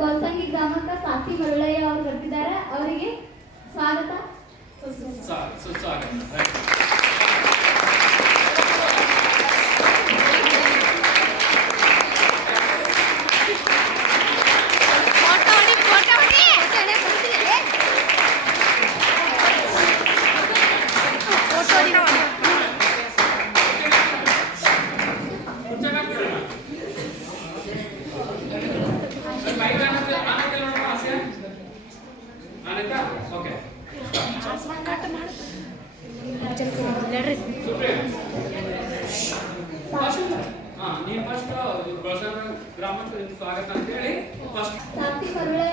ಗೋಲ್ಸಂಗಿ ಗ್ರಾಮಕ್ಕೆ ಸಾಸಿ ಮರುಳಯ್ಯ ಅವರು ಬರ್ತಿದ್ದಾರೆ. ಅವರಿಗೆ ಸ್ವಾಗತ.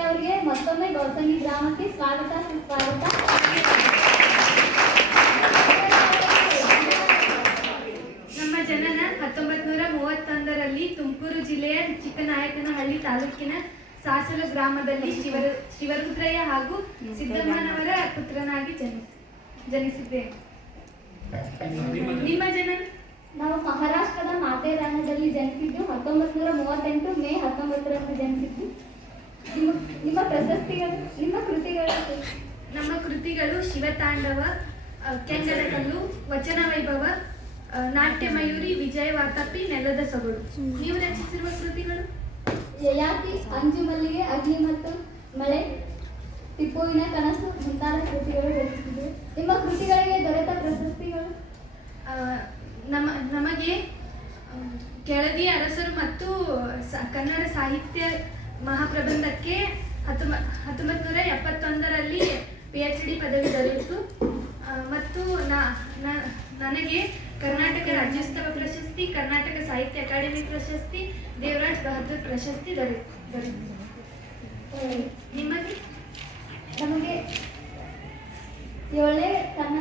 ಅವರಿಗೆ ಮತ್ತೊಮ್ಮೆ ಗೋಲ್ಸಂಗಿ ಗ್ರಾಮಕ್ಕೆ ಸ್ವಾಗತ ಸುಸ್ವಾಗತ ನಮ್ಮ ಜನನ ಹತ್ತೊಂಬತ್ ನೂರ ಮೂವತ್ತೊಂದರಲ್ಲಿ ತುಮಕೂರು ಜಿಲ್ಲೆಯ ಚಿಕ್ಕನಾಯಕನಹಳ್ಳಿ ತಾಲೂಕಿನ ಸಾಸಲು ಗ್ರಾಮದಲ್ಲಿ ಶಿವರ ಶಿವರುದ್ರಯ್ಯ ಹಾಗೂ ಸಿದ್ದಮ್ಮನವರ ಪುತ್ರನಾಗಿ ಜನ ಜನಿಸಿದ್ದೇನೆ. ನಿಮ್ಮ ಜನನ ನಾವು ಮಹಾರಾಷ್ಟ್ರದ ಮಾತೇರಾನದಲ್ಲಿ ಜನಿಸಿದ್ದು ಹತ್ತೊಂಬತ್ತು ನೂರ ಮೂವತ್ತೆಂಟು ಮೇ ಹತ್ತೊಂಬತ್ತರಂದು ಜನಿಸಿದ್ದು. ನಿಮ್ಮ ನಿಮ್ಮ ಪ್ರಶಸ್ತಿಗಳು ನಿಮ್ಮ ಕೃತಿಗಳು ನಮ್ಮ ಕೃತಿಗಳು ಶಿವತಾಂಡವ ಕೆಂಗದ ಕಲ್ಲು ವಚನ ವೈಭವ ನಾಟ್ಯ ಮಯೂರಿ ವಿಜಯ ವಾತಾಪಿ ನೆಲದ ಸೊಗಡು. ನೀವು ರಚಿಸಿರುವ ಕೃತಿಗಳು? ಯಯಾತಿ ಅಂಜು ಮಲ್ಲಿಗೆ ಅಗ್ನಿ ಮತ್ತು ಮಳೆ, ಟಿಪ್ಪುವಿನ ಕನಸು, ಮುಂತಾದ ಕೃತಿಗಳು ರಚಿಸಿದೆ. ನಿಮ್ಮ ಕೃತಿಗಳಿಗೆ ದೊರೆತ ಪ್ರಶಸ್ತಿಗಳು? ನಮ್ಮ ನಮ ನಮಗೆ ಕೆಳದಿ ಅರಸರು ಮತ್ತು ಕನ್ನಡ ಸಾಹಿತ್ಯ ಮಹಾಪ್ರಬಂಧಕ್ಕೆ ಹತ್ತೊಂಬ ಹತ್ತೊಂಬತ್ತು ನೂರ ಎಪ್ಪತ್ತೊಂದರಲ್ಲಿ ಪಿ ಎಚ್ ಡಿ ಪದವಿ ದೊರೆಯಿತು. ಮತ್ತು ನನಗೆ ಕರ್ನಾಟಕ ರಾಜ್ಯೋತ್ಸವ ಸಾಹಿತ್ಯ ಅಕಾಡೆಮಿ ಪ್ರಶಸ್ತಿ ದೇವರಾಜ್ ಬಹದ್ದೂರ್ ಪ್ರಶಸ್ತಿ ದೊರೆ ದೊರೆಯಿತು ಅಹ್, ನಿಮಗೆ ನಮಗೆ ಏಳನೇ ತನ್ನ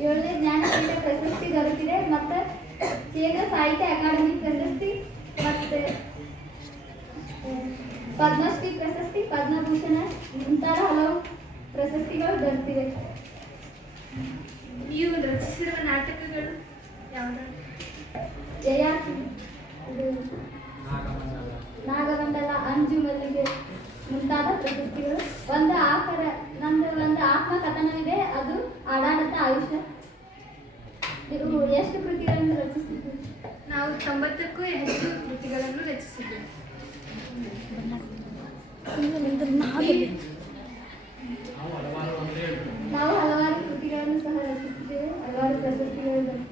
ಏಳನೇ ಜ್ಞಾನಪೀಠ ಪ್ರಶಸ್ತಿ ದೊರೆತಿದೆ ಮತ್ತು ಕೇಂದ್ರ ಸಾಹಿತ್ಯ ಅಕಾಡೆಮಿ ಪ್ರಶಸ್ತಿ ಮತ್ತು ಪದ್ಮಶ್ರೀ ಪ್ರಶಸ್ತಿ ಪದ್ಮಭೂಷಣ ಮುಂತಾದ ಹಲವು ಪ್ರಶಸ್ತಿಗಳು ದೊರೆತಿವೆ. ನಾಗಮಂಡಲ ಅಂಜು ಮಲ್ಲಿಗೆ ಮುಂತಾದ ಪ್ರಶಸ್ತಿಗಳು. ಒಂದು ಆಕರ ನಮ್ದು ಒಂದು ಆತ್ಮಕಥನವಿದೆ. ಅದು ಆಡಾಡತ ಆಯುಷ್ಯ. ನೀವು ಎಷ್ಟು ಕೃತಿಗಳನ್ನು ರಚಿಸಿದ್ದೀರಿ? ನಾವು ತೊಂಬತ್ತಕ್ಕೂ ಹೆಚ್ಚು ಕೃತಿಗಳನ್ನು ರಚಿಸಿದ್ದೇವೆ ನಾವು ಹಲವಾರು ಕೃತಿಗಳನ್ನು ಸಹ ರಚಿಸಿದ್ದೇವೆ ಹಲವಾರು ಪ್ರಶಸ್ತಿಗಳು ಬಂದಿವೆ.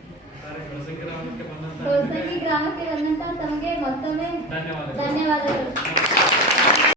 ಬಂದಂತ ತಮಗೆ ಮತ್ತೊಮ್ಮೆ ಧನ್ಯವಾದಗಳು.